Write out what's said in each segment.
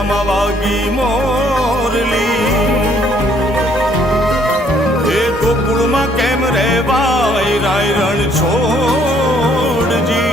મથુરામાં વાગી મોરલી, એ ગોકુળમાં કેમ રેવાય રાય રણ છોડજી.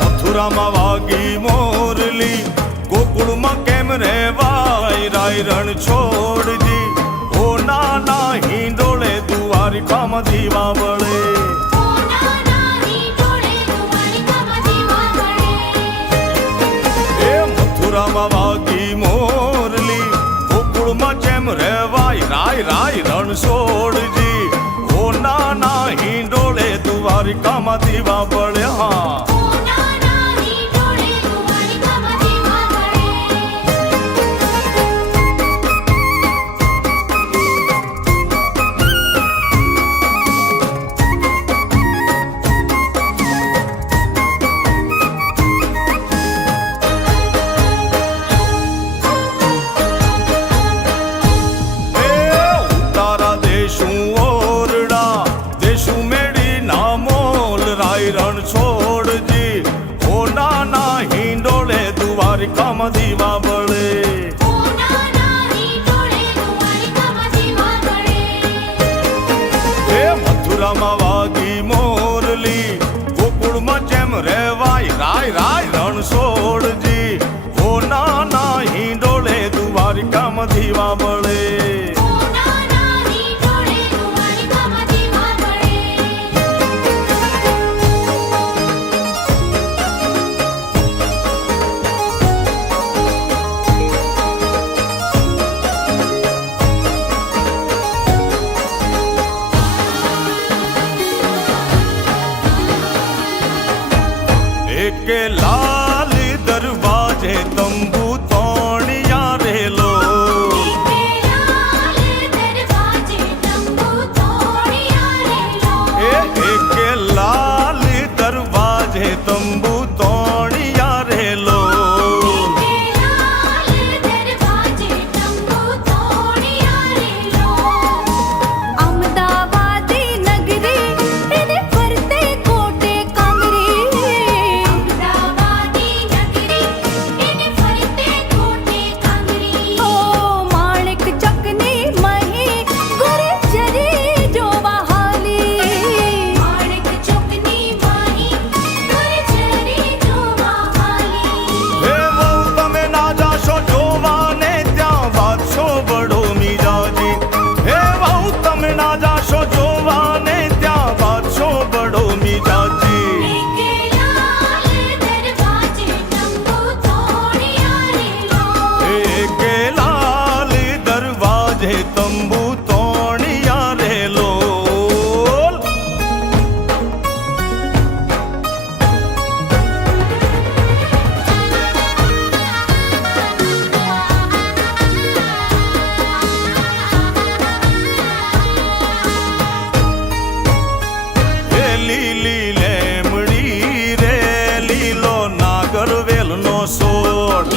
મથુરામાં વાગી મોરલી, ગોકુળમાં કેમ રેવાય રાય રણ છોડજી. ઓ નાના હિંડોળે દ્વારિકામાં દીવા બળે, એ મથુરામાં વાગી મોરલી, ગોકુળમાં કેમ રેવાય રાય રાય રણ છોડજી. ઓ નાના હિંડોળે દ્વારિકામાં દીવા બળે. હા રણ છોડજી. ઓ નાના હિંડોળે દ્વારિકામાં દીવા બળે, એ મથુરામાં વાગી મોરલી, ગોકુળમાં જેમ રેવાય રાય રાય રણ છોડજી. ઓ નાના હિંડોળે દ્વારિકામાં દીવા બળે. કે લાલ દરવાજે તંબુ તોણિયા રેલો, એ કે લાલ દરવાજે તંબુ તોણિયા રેલો. તંબુ તોણિયા રેલો. એ લીલી લેમડી રે લીલો નાગર વેલનો સોડ,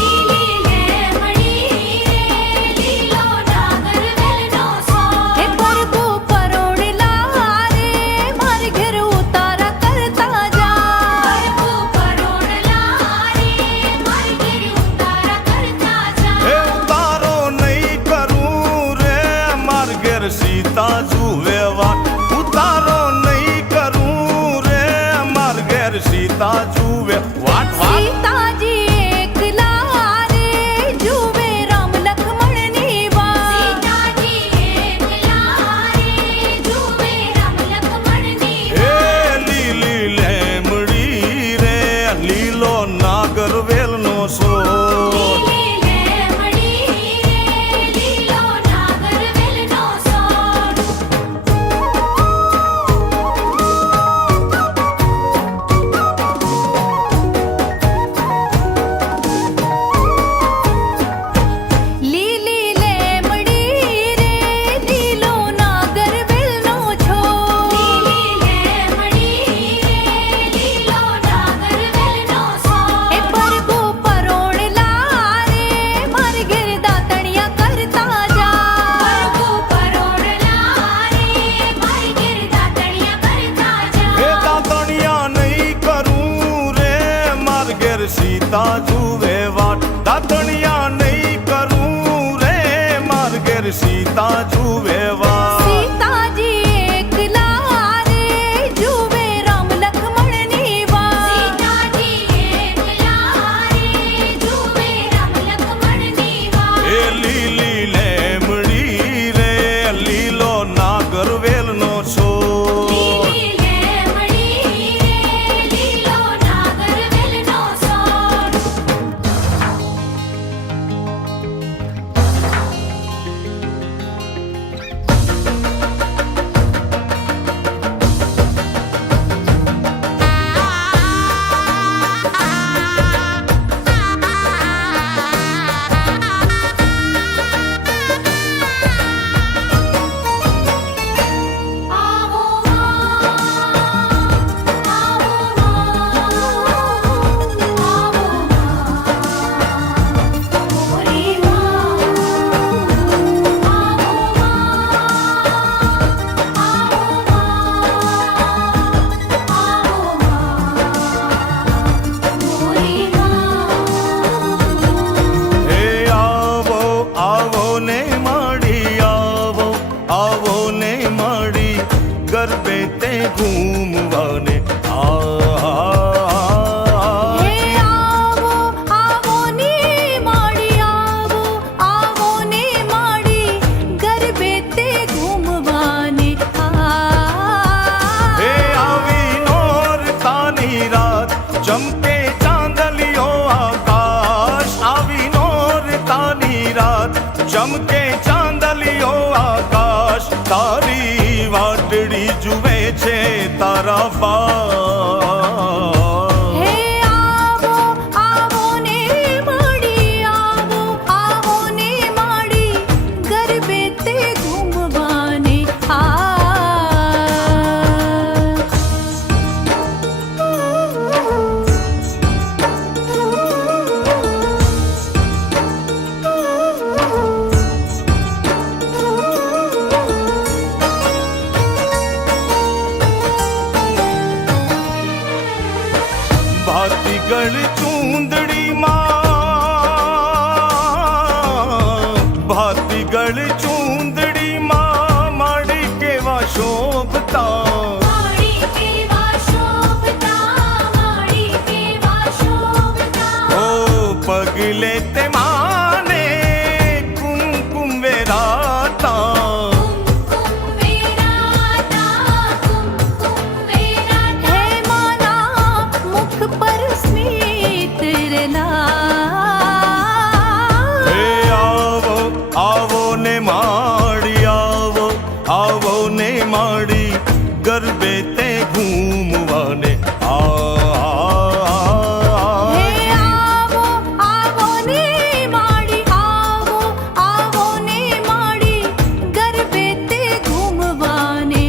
સીતા જુએ વાટ ઉતારો નહીં કરું રે માર ઘેર. સીતા જુએ વાટ વાટ, સીતાજી એકલા રે જુએ રામ લક્ષ્મણની વાત, સીતાજી એકલા રે જુએ રામ લક્ષ્મણની વાત. એ લીલી લેમડી રે લીલો નાગર વેલનો સોડ, લીલી લેમડી સીતા જુએ વાટ દાતણિયા નહીં કરું રે માર્ગેર સીતા જુએ વાટ સીતાજી એકલા રે જુએ રામ લક્ષ્મણની વાત સીતાજી એકલા રે જુએ રામ લક્ષ્મણની વાત એ લીલી લેમડી રે લીલો નાગર વેલનો છો લીલી લેમડી રે લીલો નાગર વેલનો સોર આવો મોરી હે આવો આવો ને માડી આવો આવો ને માડી ગરબે તે ઘૂમવાને હે આવો આવો ને માડી આવો આવો ને માડી ગરબે તે ઘૂમવાને હે આવી નોર તાની રાત ચમકે ચાંદલિયો આકાશ આવી નોર તાની રાત ચમકે ચાંદલિયો આકાશ તારી વાટડી જુએ છે તારા બા હે આવો આવો ને માડી આવો આવો ને માડી ગરબે તે ઘૂમવાને ભાતીગળ ભાતીગળ ચૂંદડીમાં માડી કેવા શોભતા માડી કેવા શોભતા માડી કેવા શોભતા ઓ પગલે તે માને કુમકુમ વેરાતા હે માના મુખ પર સ્મિત હે આવો આવો ને માડી આવો આવો ને માડી ગરબે તે ઘૂમવાને હે આવો આવો ને માડી આવો આવો ને માડી ગરબે તે ઘૂમવાને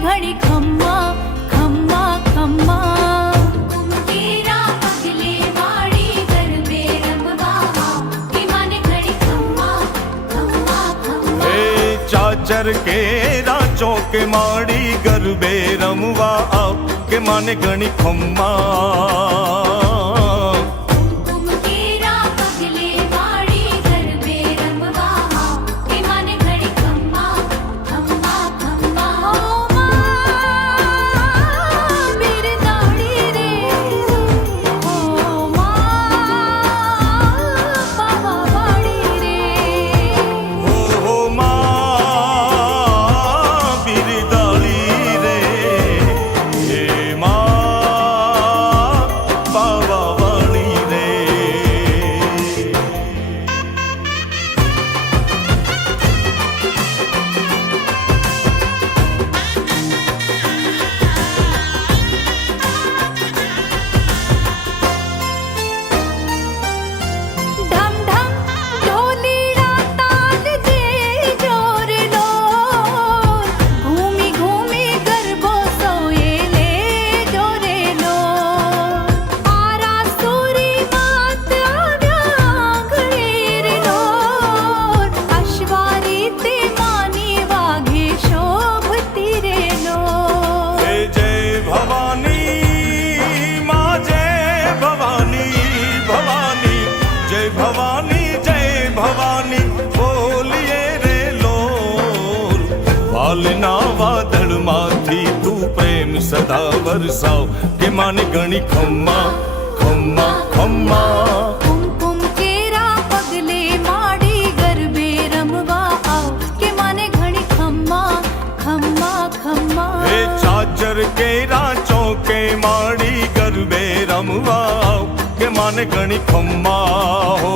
ઘડી ખમ્મા ખમ્મા ખમ્મા કુમકીરા પગલે માડી ગરબે રમવા કે માને ઘડી ખમ્મા ખમ્મા ખમ્મા હે ચાચર કેરા ચોકે માડી ગરબે રમવા આવ કે માને ઘણી ખમ્મા કુમકીરા પગલે માડી ગરબે રમવા કે માને ઘડી ખમ્મા ખમ્મા ખમ્મા ઓ માં બિરદાડી રે ઓ માં પાવા વાડી રે ઓ માં બિરદાળી રે હે માં પાવાવાળી પ્રેમ સદા વરસાવ કે માને ગણી ખમ્મા ખમ્મા ખમ્મા કુમકુમ કેરા પગલે માડી ગરબે રમવા આવ કે મને ઘણી ખમ્મા ખમ્મા ખમ્મા હે ચાચર કેરા ચોકે માડી ગરબે રમવા આવ કે માને ગણી ખમ્મા હો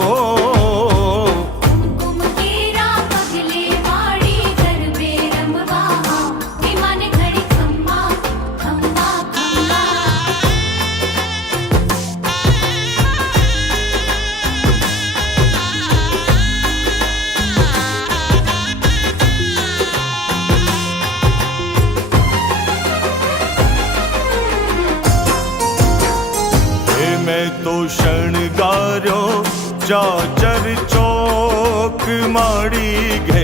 કુમકુમ કેરા પગલે માડી ગરબે રમવા આવ કે મને ઘણી ખમ્મા ખમ્મા ખમ્મા હે મેં તો શણગાર્યો ચાચર ચોક માડી ઘે